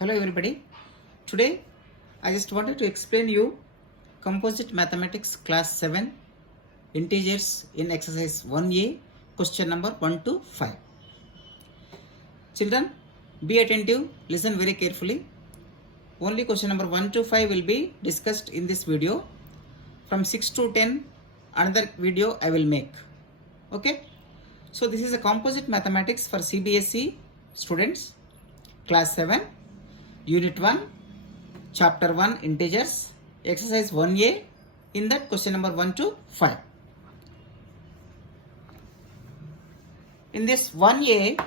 Hello everybody. Today I just wanted to explain you Composite Mathematics Class 7 Integers in exercise 1A question number 1 to 5. Children, be attentive, listen very carefully. Only question number 1 to 5 will be discussed in this video. From 6 to 10 another video I will make. Okay? So this is a Composite Mathematics for CBSE students, Class 7. Unit 1, Chapter 1, Integers, Exercise 1A, in that question number 1 to 5. In this 1A,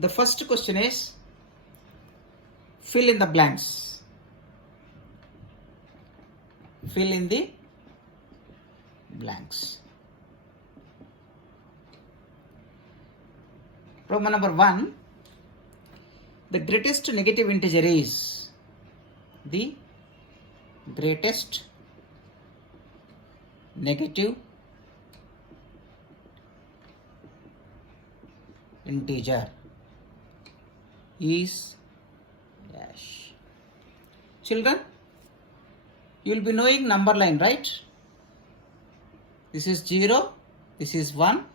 the first question is, fill in the blanks. Fill in the blanks. Roman number 1. The greatest negative integer is the greatest negative integer is dash. Children, you will be knowing number line, right? This is 0, this is 1,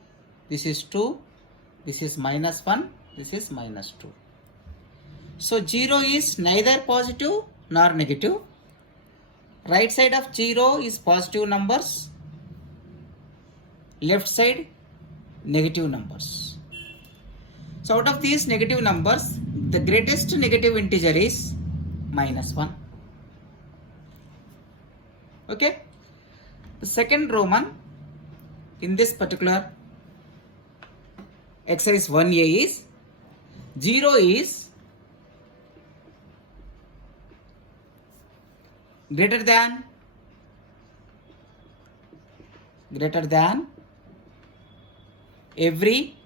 this is 2, this is minus 1, this is minus 2. So 0 is neither positive nor negative. Right side of 0 is positive numbers. Left side negative numbers. So out of these negative numbers, the greatest negative integer is minus 1. Okay. The second Roman in this particular exercise 1A is 0 is greater than every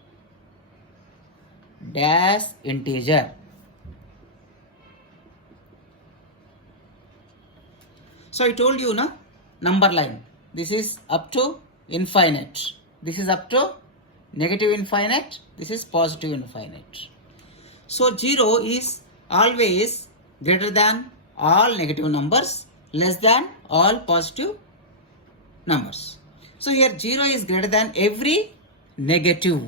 dash integer. So I told you, na, number line. This is up to infinite. This is up to negative infinite. This is positive infinite. So 0 is always greater than all negative numbers, less than all positive numbers. So here 0 is greater than every negative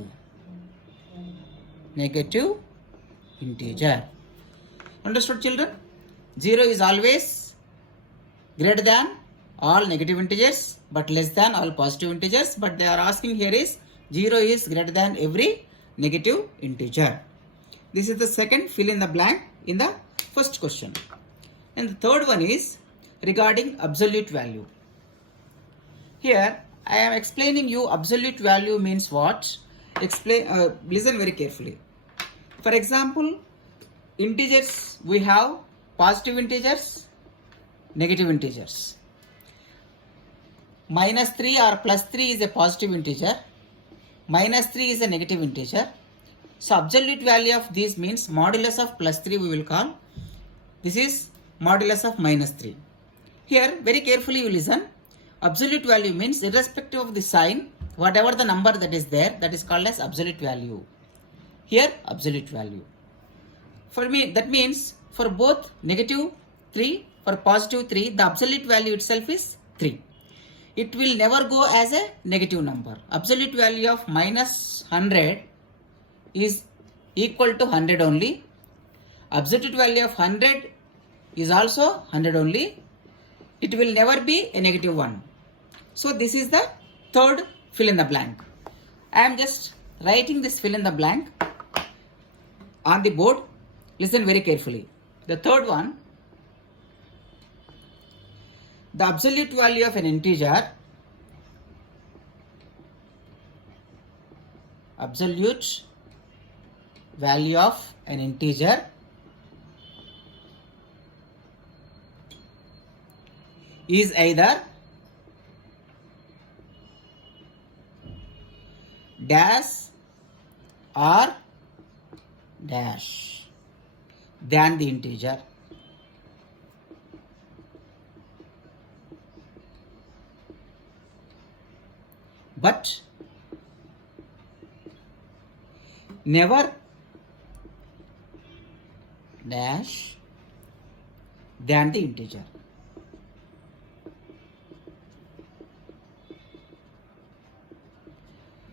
integer. Understood, children? 0 is always greater than all negative integers but less than all positive integers, but they are asking here is 0 is greater than every negative integer. This is the second fill in the blank in the first question. And the third one is regarding absolute value. Here I am explaining you absolute value means what. Listen very carefully. For example, integers, we have positive integers, negative integers. Minus 3 or plus 3 is a positive integer. Minus 3 is a negative integer. So absolute value of these means modulus of plus 3 we will call. This is modulus of minus 3. Here very carefully you listen. Absolute value means irrespective of the sign, whatever the number that is there, that is called as absolute value. Here absolute value. For me that means for both negative 3, for positive 3, the absolute value itself is 3. It will never go as a negative number. Absolute value of minus 100 is equal to 100 only. Absolute value of 100 is also 100 only. It will never be a negative one. So this is the third fill in the blank. I am just writing this fill in the blank on the board. Listen very carefully. The third one, the absolute value of an integer, absolute value of an integer is either dash or dash than the integer. But never dash than the integer.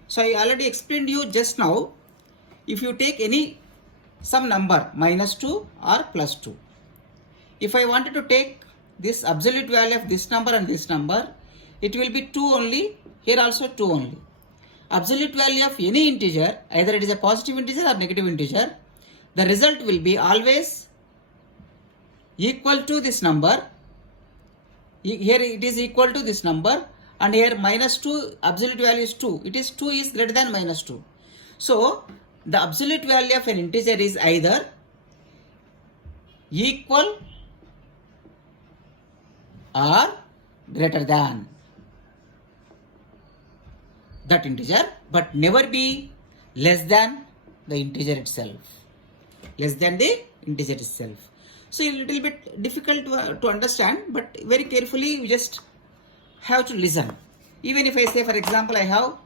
So I already explained you just now, if you take some number -2 or +2, if I wanted to take this absolute value of this number and this number, it will be 2 only, here also 2 only. Absolute value of any integer, either it is a positive integer or negative integer, the result will be always equal to this number. Here it is equal to this number, and here -2, absolute value is 2. It is 2 is greater than -2. So the absolute value of an integer is either equal or greater than that integer, but never be less than the integer itself. Less than the integer itself. So a little bit difficult to understand, but very carefully you just have to listen. Even if I say, for example, I have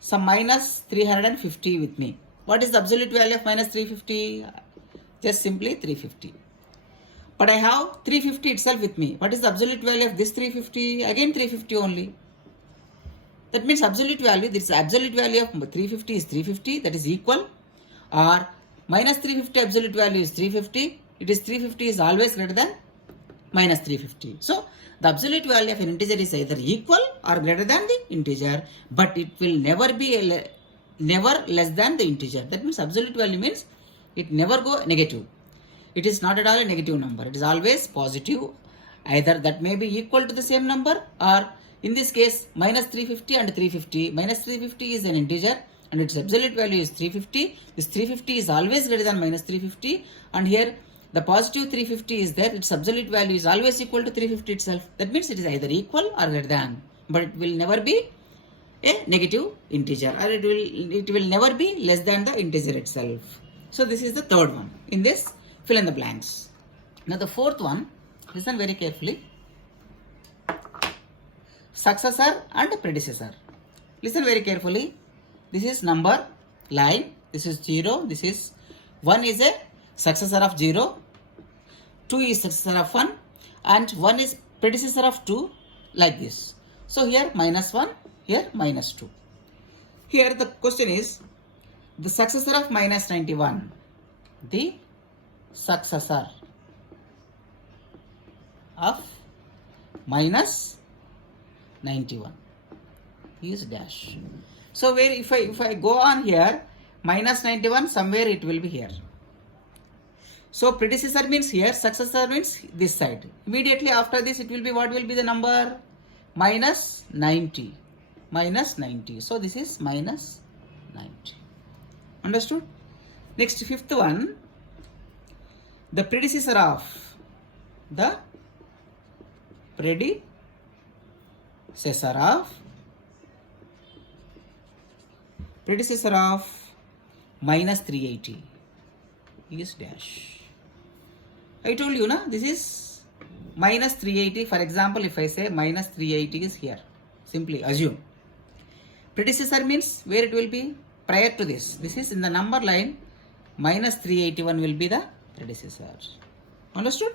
some -350 with me. What is the absolute value of -350? Just simply 350. But I have 350 itself with me. What is the absolute value of this 350? Again 350 only. That means absolute value, this absolute value of 350 is 350, that is equal, or -350 absolute value is 350. It is 350 is always greater than -350. So the absolute value of an integer is either equal or greater than the integer, but it will never be never less than the integer. That means absolute value means it never go negative. It is not at all a negative number. It is always positive. Either that may be equal to the same number, or in this case -350 and 350. -350 is an integer and its absolute value is 350. This 350 is always greater than -350, and here the positive 350 is there. Its absolute value is always equal to 350 itself. That means it is either equal or greater than, but it will never be a negative integer, or it will never be less than the integer itself. So this is the third one. In this, fill in the blanks. Now the fourth one, listen very carefully. Successor and predecessor. Listen very carefully. This is number line. This is 0. This is 1 is a successor of 0. 2 is successor of 1. And 1 is predecessor of 2, like this. So here -1, here -2. Here the question is the successor of -91. The successor of -91 is dash. So where if I go on here, -91, somewhere it will be here. So predecessor means here, successor means this side. Immediately after this, it will be, what will be the number? -90. -90. So this is -90. Understood? Next, fifth one, the predecessor of -380 is dash. I told you, na, this is -380. For example, if I say -380 is here, simply assume. Predecessor means where it will be prior to this. This is in the number line, -381 will be the predecessor. Understood?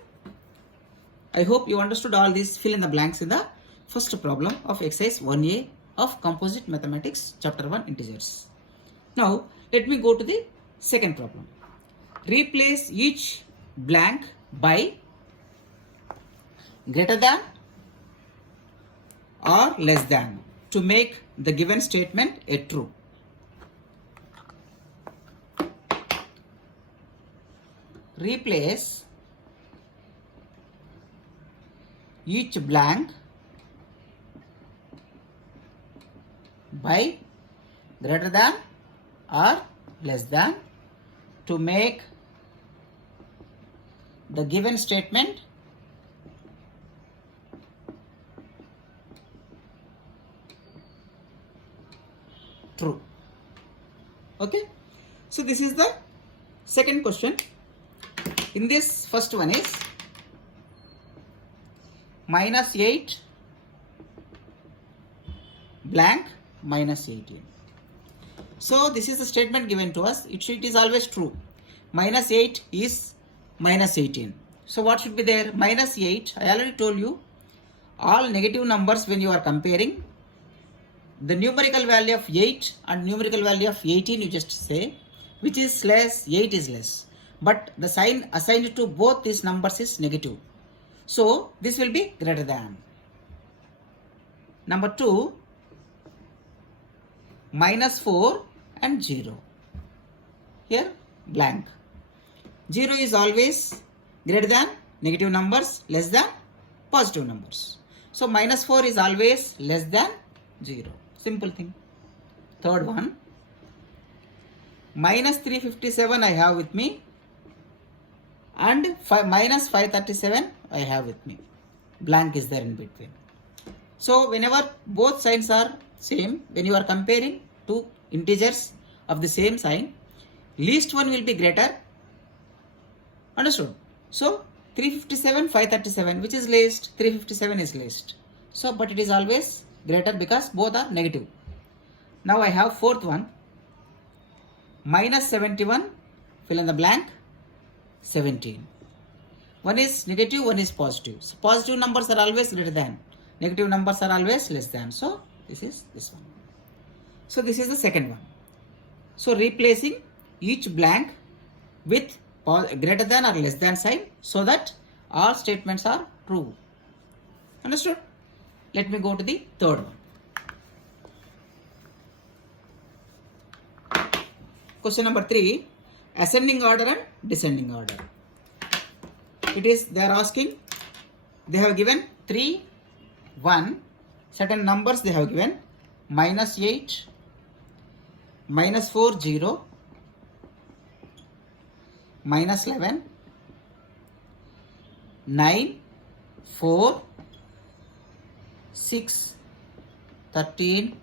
I hope you understood all these fill in the blanks in the first problem of exercise 1A of Composite Mathematics, Chapter 1, Integers. Now, let me go to the second problem. Replace each blank by greater than or less than to make the given statement a true. Replace each blank by greater than or less than to make the given statement true. Okay, so this is the second question. In this, first one is -8 blank -18. So this is the statement given to us. It is always true. -8 is minus 18. So what should be there? Minus 8. I already told you, all negative numbers when you are comparing, the numerical value of 8 and numerical value of 18 you just say, which is less, 8 is less. But the sign assigned to both these numbers is negative. So this will be greater than. Number 2, minus 4 and 0. Here blank. 0 is always greater than negative numbers, less than positive numbers. So minus 4 is always less than 0. Simple thing. Third one, minus 357 I have with me, and minus 537 I have with me. Blank is there in between. So whenever both signs are same, when you are comparing two integers of the same sign, least one will be greater. Understood? So 357, 537, which is least? 357 is least. So, but it is always greater because both are negative. Now I have fourth one, minus 71, fill in the blank, 17. One is negative, one is positive. So positive numbers are always greater than, negative numbers are always less than. So this is this one. So this is the second one. So replacing each blank with greater than or less than sign so that all statements are true. Understood? Let me go to the third one. Question number 3, ascending order and descending order. It is, they are asking, they have given 3, 1, certain numbers they have given, minus 8, minus 4, 0, minus 11, 9, 4, 6, 13,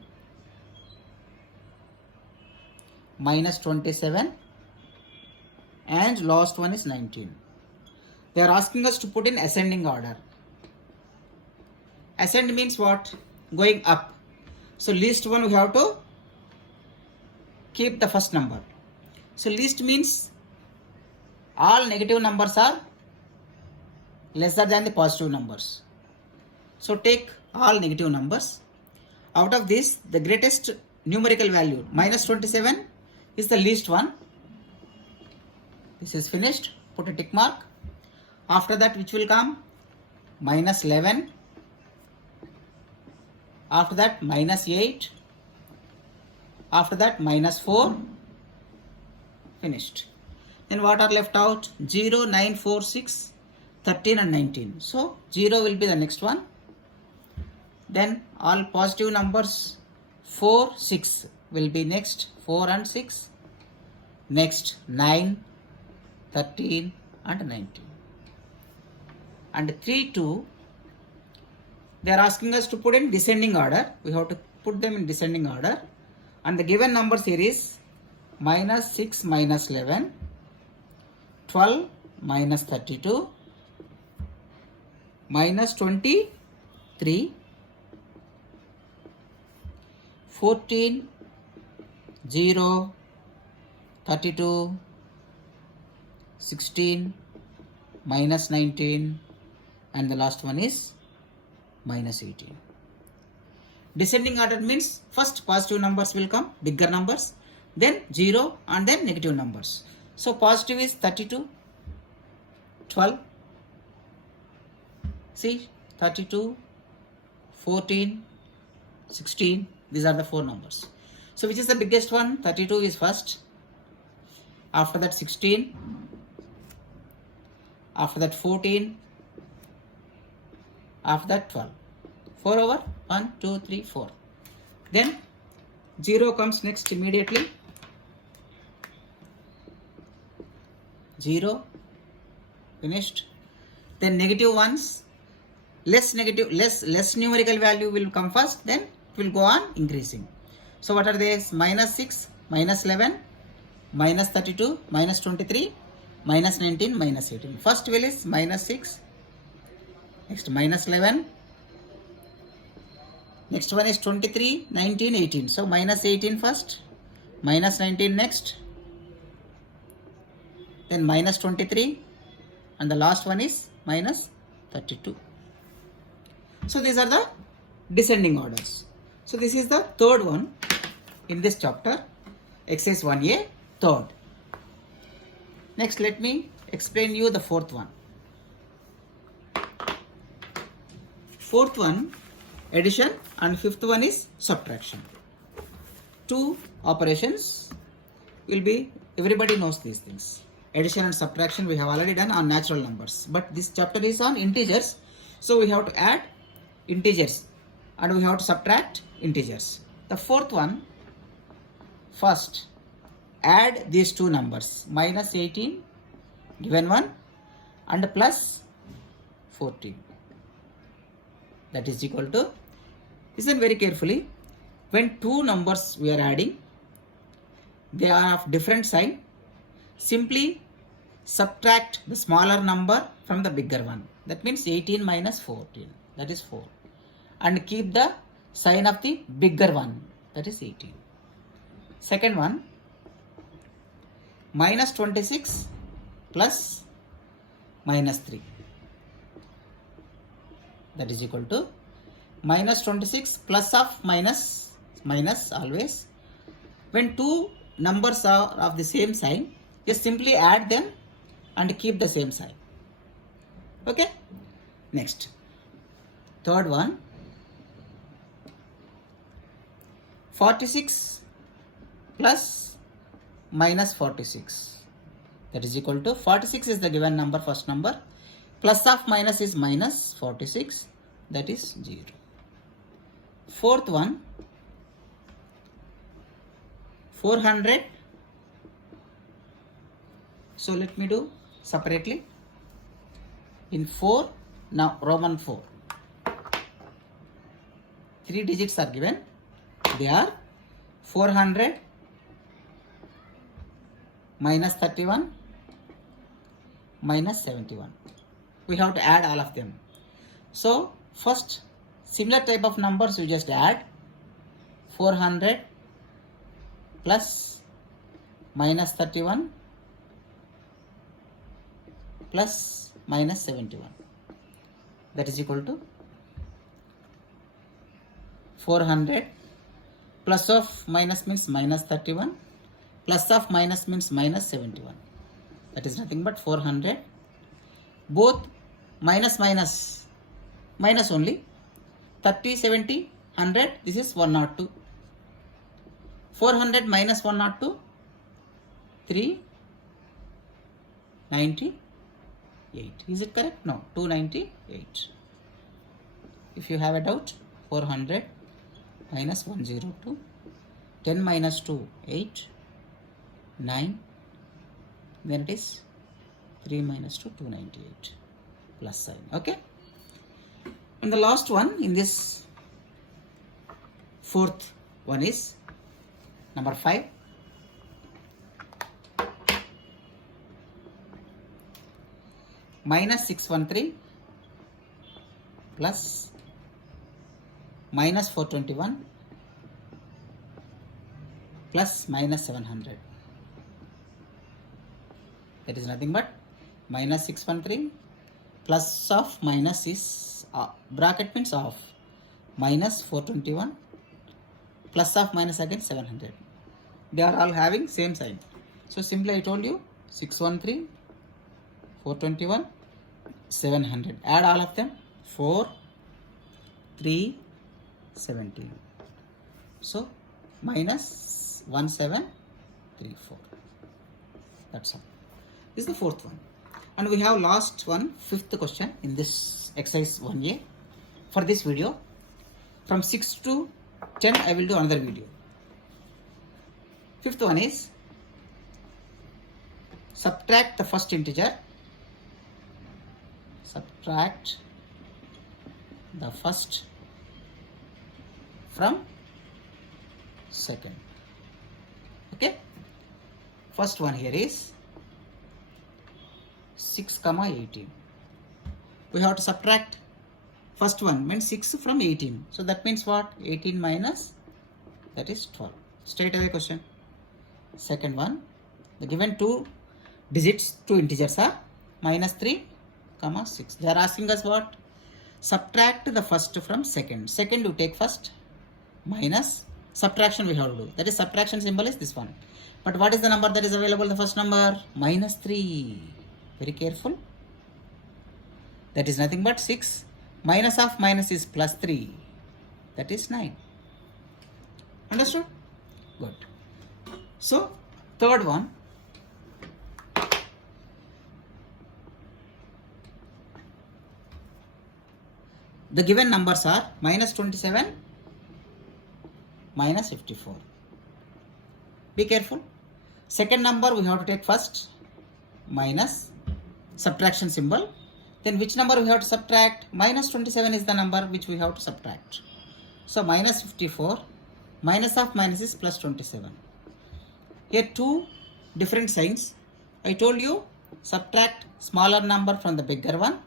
minus 27, and last one is 19. They are asking us to put in ascending order. Ascend means what? Going up. So least one we have to keep the first number. So least means all negative numbers are lesser than the positive numbers. So take all negative numbers. Out of this, the greatest numerical value, minus 27, is the least one. This is finished. Put a tick mark. After that, which will come? Minus 11. After that, minus 8. After that, minus 4. Finished. Then what are left out? 0, 9, 4, 6, 13 and 19. So 0 will be the next one. Then all positive numbers 4, 6 will be next. 4 and 6. Next 9, 13 and 19. And 3, 2. They are asking us to put in descending order. We have to put them in descending order. And the given numbers here is minus 6, minus 11, 12, minus 32, minus 23, 14, 0, 32, 16, minus 19, and the last one is minus 18. Descending order means first positive numbers will come, bigger numbers, then 0 and then negative numbers. So positive is 32, 12, see 32, 14, 16, these are the 4 numbers. So which is the biggest one? 32 is first, after that 16, after that 14, after that 12. 4 over 1, 2, 3, 4. Then 0 comes next immediately. 0, finished. Then negative ones, less numerical value will come first, then it will go on increasing. So what are these? Minus 6, minus 11, minus 32, minus 23, minus 19, minus 18. First will is minus 6, next minus 11, next one is 23, 19, 18. So minus 18 first, minus 19 next, then minus 23, and the last one is minus 32. So these are the descending orders. So this is the third one in this chapter, exercise 1A, third. Next, let me explain you the fourth one. Fourth one, addition, and fifth one is subtraction. Two operations will be, everybody knows these things. Addition and subtraction we have already done on natural numbers, but this chapter is on integers, so we have to add integers and we have to subtract integers. The fourth one, first add these two numbers, minus 18 given one and plus 14, that is equal to, listen very carefully, when two numbers we are adding, they are of different sign, simply subtract the smaller number from the bigger one. That means 18 minus 14, that is 4, and keep the sign of the bigger one, that is 18. Second one, minus 26 plus minus 3, that is equal to minus 26 plus of minus, minus always. When two numbers are of the same sign, just simply add them and keep the same sign. Okay? Next, third one, 46 plus minus 46, that is equal to, 46 is the given number, first number, plus of minus is minus 46, that is 0. Fourth one, 400. So let me do separately. In 4, now Roman 4. 3 digits are given. They are 400 minus 31 minus 71. We have to add all of them. So first, similar type of numbers you just add. 400 plus minus 31 plus minus 71, that is equal to 400 plus of minus means minus 31 plus of minus means minus 71, that is nothing but 400, both minus minus minus only, 30 70 100, this is 102, 400 minus 102, 398. Is it correct? No, 298. If you have a doubt, 400 minus 102, 10 minus 2, 8, 9, then it is 3 minus 2, 298, plus sign. Okay? And the last one in this fourth one is number 5. Minus 613 plus minus 421 plus minus 700. That is nothing but minus 613 plus of minus is bracket means of minus 421 plus of minus again 700. They are all having same sign. So simply I told you 613, 421, 700. Add all of them. 4, 3, 17. So minus 1734. That's all. This is the fourth one. And we have last one, fifth question in this exercise 1A. For this video, from 6 to 10 I will do another video. Fifth one is subtract the first integer. Subtract the first from second. Okay. First one here is 6, 18. We have to subtract first one means 6 from 18. So that means what? 18 minus, that is 12. Straight away question. Second one, the given two digits, two integers are minus 3 comma 6. They are asking us what? Subtract the first from second. Second you take first, minus, subtraction we have to do. That is subtraction symbol is this one. But what is the number that is available? The first number, minus 3. Very careful. That is nothing but 6. Minus of minus is plus 3. That is 9. Understood? Good. So, third one. The given numbers are minus 27, minus 54. Be careful. Second number we have to take first, minus, subtraction symbol. Then which number we have to subtract? Minus 27 is the number which we have to subtract. So minus 54, minus of minus is plus 27. Here two different signs. I told you subtract smaller number from the bigger one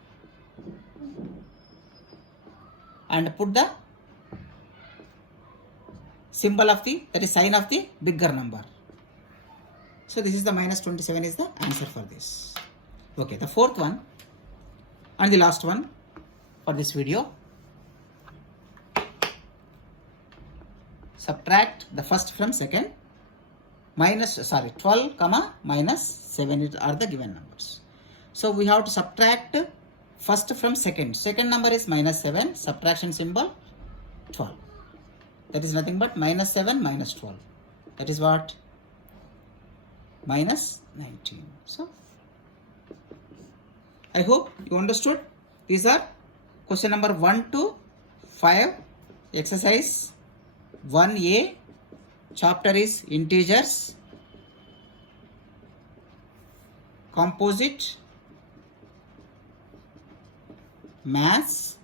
and put the symbol of the, that is sign of the bigger number. So this is the minus 27 is the answer for this. Okay, the fourth one and the last one for this video. Subtract the first from second. 12 comma minus 7 are the given numbers. So we have to subtract first from second. Second number is minus 7, subtraction symbol 12. That is nothing but minus 7 minus 12. That is what? Minus 19. So I hope you understood. These are question number 1 to 5, exercise 1A. Chapter is integers, composite, maths,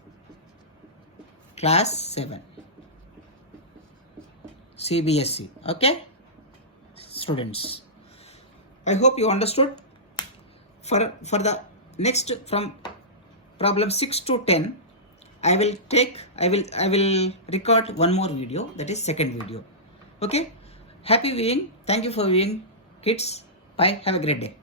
class 7, CBSE. Okay, students, I hope you understood. For the next, from problem 6 to 10, I will record one more video, that is second video. Okay, happy viewing. Thank you for viewing, kids. Bye. Have a great day.